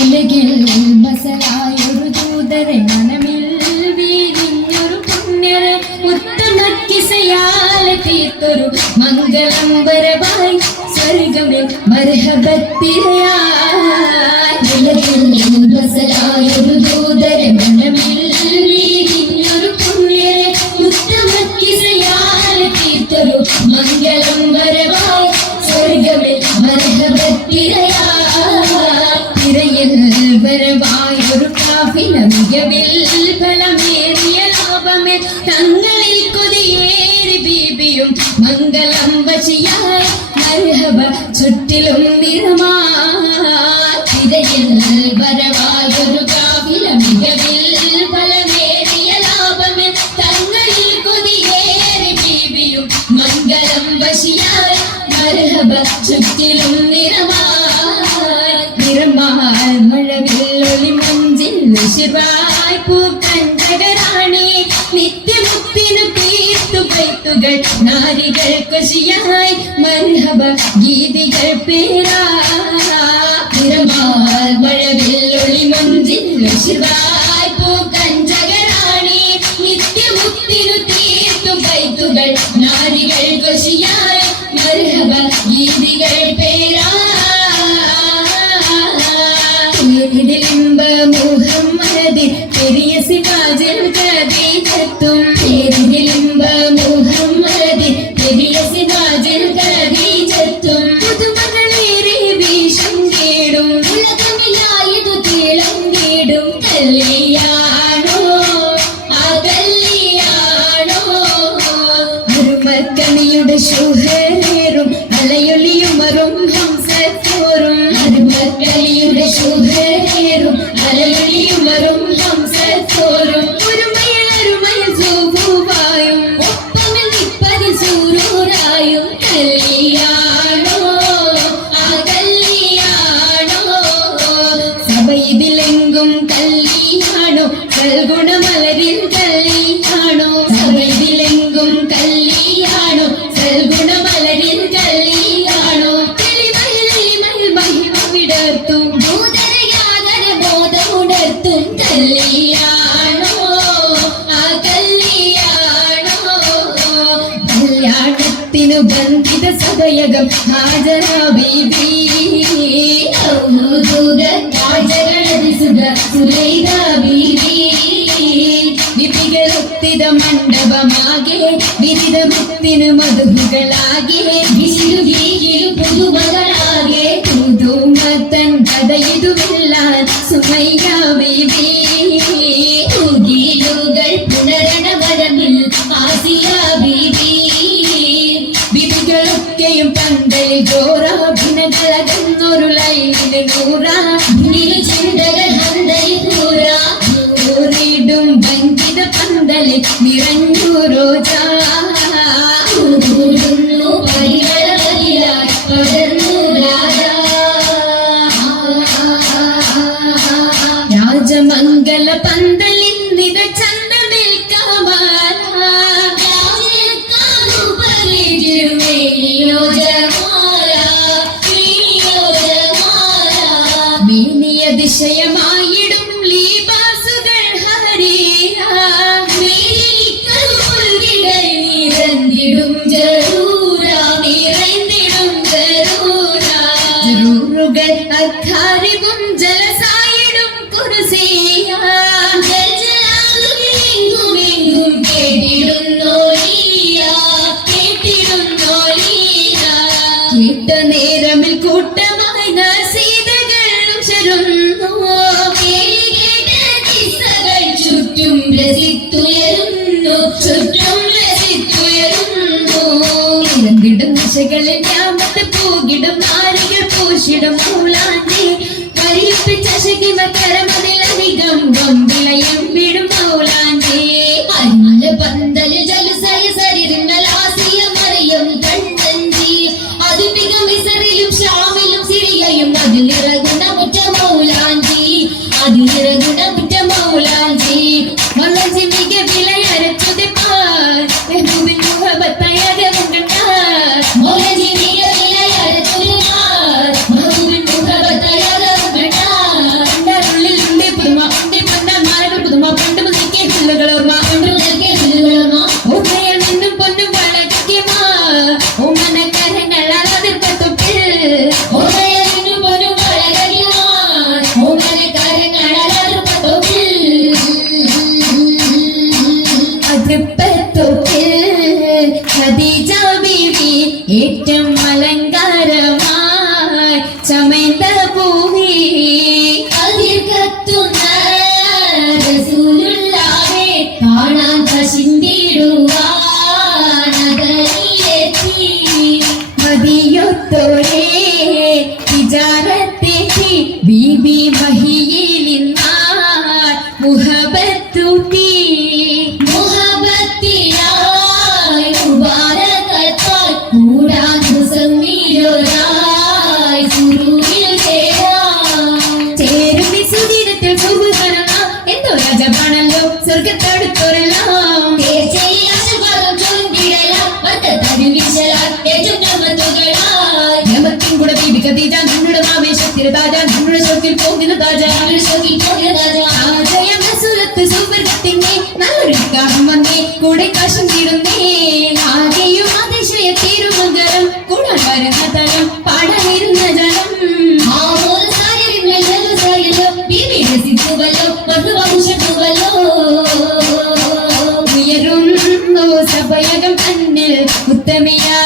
ഉലകിൽ മസലായൊരു ദൂതരെ മനമിൽ വീരിഞ്ഞൊരു പുണ്യരെ ഉത്തമക്കിസയാലെ തീർത്തൊരു മംഗളം വരവായി സ്വർഗമേ മർഹബത്തിരയായി ഉലകിൽ മസലായൊരു ദൂതരെ മനമിൽ വീരിഞ്ഞൊരു പുണ്യരെ ഉത്തമക്കിസയാലെ തീർത്തൊരു മംഗളം വരവായി സ്വർഗമേ മർഹബത്തിരയായി വരവായൊരു കാഫില മികവിൽ ഫലമേറിയ ലാഭമേ തങ്ങളിൽ കൊതിയേറി ബീബിയും മംഗളം വശിയായി മർഹബ ചുറ്റിലും നിറമാതിരയിൽ വരവായൊരു കാഫില മികവിൽ ഫലമേറിയ ലാഭമേ തങ്ങളിൽ കൊതിയേറി ബീബിയും മംഗളം വശിയായി മർഹബ ചുറ്റിലും മഴവില്ലൊളി മഞ്ചിൽ ശിവായ് പൂക്കഞ്ചകരാണി നിത്യമുത്തിനു തീർത്തു പൈത്തുകൾ നാരികൾ കൊശിയായി മർഹബ ഗീതികൾ പേരാ മഴവില്ലൊളി മഞ്ചിൽ ശിവായ് പൂക്കഞ്ചകരാണി നിത്യമുത്തിനു തീർത്തു പൈത്തുകൾ നാരികൾ കൊശിയായി മർഹബ ഗീതികൾ പേരാ മുഹമ്മദ് പെരിയ സിവാജിൽ ഖദീജത്തും പേരിലിംബ മുഹമ്മദ് പെരിയ സിവാജിൽ ഖദീജത്തും പുതുമകളേറെ വീശം കേടും ഉലകമിലായതു തീളം കേടും കല്യാണോ ആ കല്യാണോ അരുമക്കണിയുടെ ശുഹരേറും അലയൊളിയുമറും ഹംസത്തോറും അരുമക്കളിയുടെ ശുഹരേറും അലയൊളിയുമറും ഹംസത്തോറും ഒരുമയലരുമയ സൂഫുവായും ഒപ്പമിൽ നിപ്പതി സൂരൂരായും കല്യാണോ ആ കല്യാണോ സഭയിതിലെങ്കും കല്യാണോ സൽഗുണമലരിൽ കല്യാണോ സഭയിതിലെങ്കും കല്യാണോ സൽഗുണമലരിൽ കല്യാണോ വിടർത്തും ഭൂതരയാതര ബോധമുണർത്തും കല്യാണോ ആ കല്യാണോ കല്യാണത്തിനു ബന്ധിത സഭയകം ഹാജരാ ബീബി വിപികളൊത്തിത മണ്ഡപമാകെ വിരിത മുത്തിനു മധുകളാകെ വിശിരുകീഴിൽ പുതുമകളാകെ പുതുമത്തൻ കഥയിതുമെല്ലാം സുമയ്യ ബീബി ഉഗീലുകൾ പുനരണവരമിൽ ആസിയ ബീബി വിധികളൊക്കെയും പന്തലിൽ ജോറാഭിനകളകന്നൊരു ലൈനിന് നൂറാ ചിന്തകൾ ഹന്തലിൽ കൂറാ ൂറിടും വഞ്ചിത പന്തലിൽ നിറഞ്ഞു റോജാ പരികളവരിലായി പടർന്നു രാജാ രാജമംഗല പന്തലിൽ നിത ചന്തമേൽക്കാമാല മേനിയ ദിശയമായിടും ലീബാസുകൾ നിറഞ്ഞിടും ജറൂറുകൾ അഖാരിബും ജലസായിടും കുർസിയ കേട്ട നേരമിൽ കൂട്ടമായി നസീതകളും ശരുന്നു ചുറ്റും രസിത്തുയരുന്നു ഇറങ്ങിടും ദിശകളിൽ ഞാമത്ത് പൂകിടും നാരികൾ പൂശിടും മൗലാന്റെ പരിപ്പിച്ച ശകിമകരമതിലധികം ഗംഭീലയം വിടും മൗലാന്റെ അന്നല പന്തല് ജലസയ സരിറിന്നലാസിയ മറിയം കണ്ണഞ്ചി അതിപികം ഇസറിലും ഷാമിലും സിറിയയും അതിലിറങ്ങുന്ന മുറ്റ മൗലാഞ്ചി അതിലിറങ്ങുന്ന മുറ്റ മൗലാഞ്ചി മലഞ്ചി മിക വിലയരച്ചുതിപ്പാർ മുഹബത്തയക മുണ്ടാർ മൗലാഞ്ചി മിക വിലയരച്ചുതിപ്പാർ അണൈത്ത പൂവേ അതിൽ കത്തുന്ന റസൂലുള്ളാഹേ കാണാൻ കശിന്തിടുവാനകലിയെത്തി മദിയൊത്തോരേ തിജാറത്തെത്തി ബീബി മഹിയിലിന്നാർ മുഹബത്തൂട്ടി മുഹബത്തിനായി മുബാരകത്താൽ കൂടാൻ മുസമ്മിലൊരായി സുരൂരിൽ ചേരും ഈ സുദിനത്തിൽ സുഖകരണ എന്തോ രാജമാണല്ലോ സ്വർഗത്തടുത്തോരെല്ലാം തീർച്ചയായും ആശീർവാദം ചൊല്ലിടലാം വട്ടത്തടിവിശലാൽ ഏറ്റവും നമ്മത്തുകളായി നമത്തിൻ കൂടെ ബീബി ഖദീജ നമ്മുടെ ആവേശത്തിന് താജ നമ്മുടെ ശോക്കിൽ പോകുന്ന താജ ആജയം റസൂലത്ത് സുവർഗത്തിന്റെ നല്ലൊരു കാഹം വന്നേ കൂടെ കാശും തീരുന്നേ ആകെയും അതിശയ തീരുമകരം കൂടാൻ വരുന്ന തലം പാടാനിരുന്ന ജലം ഉയരുന്നു സഭയകം തന്നിൽ ഉത്തമയാ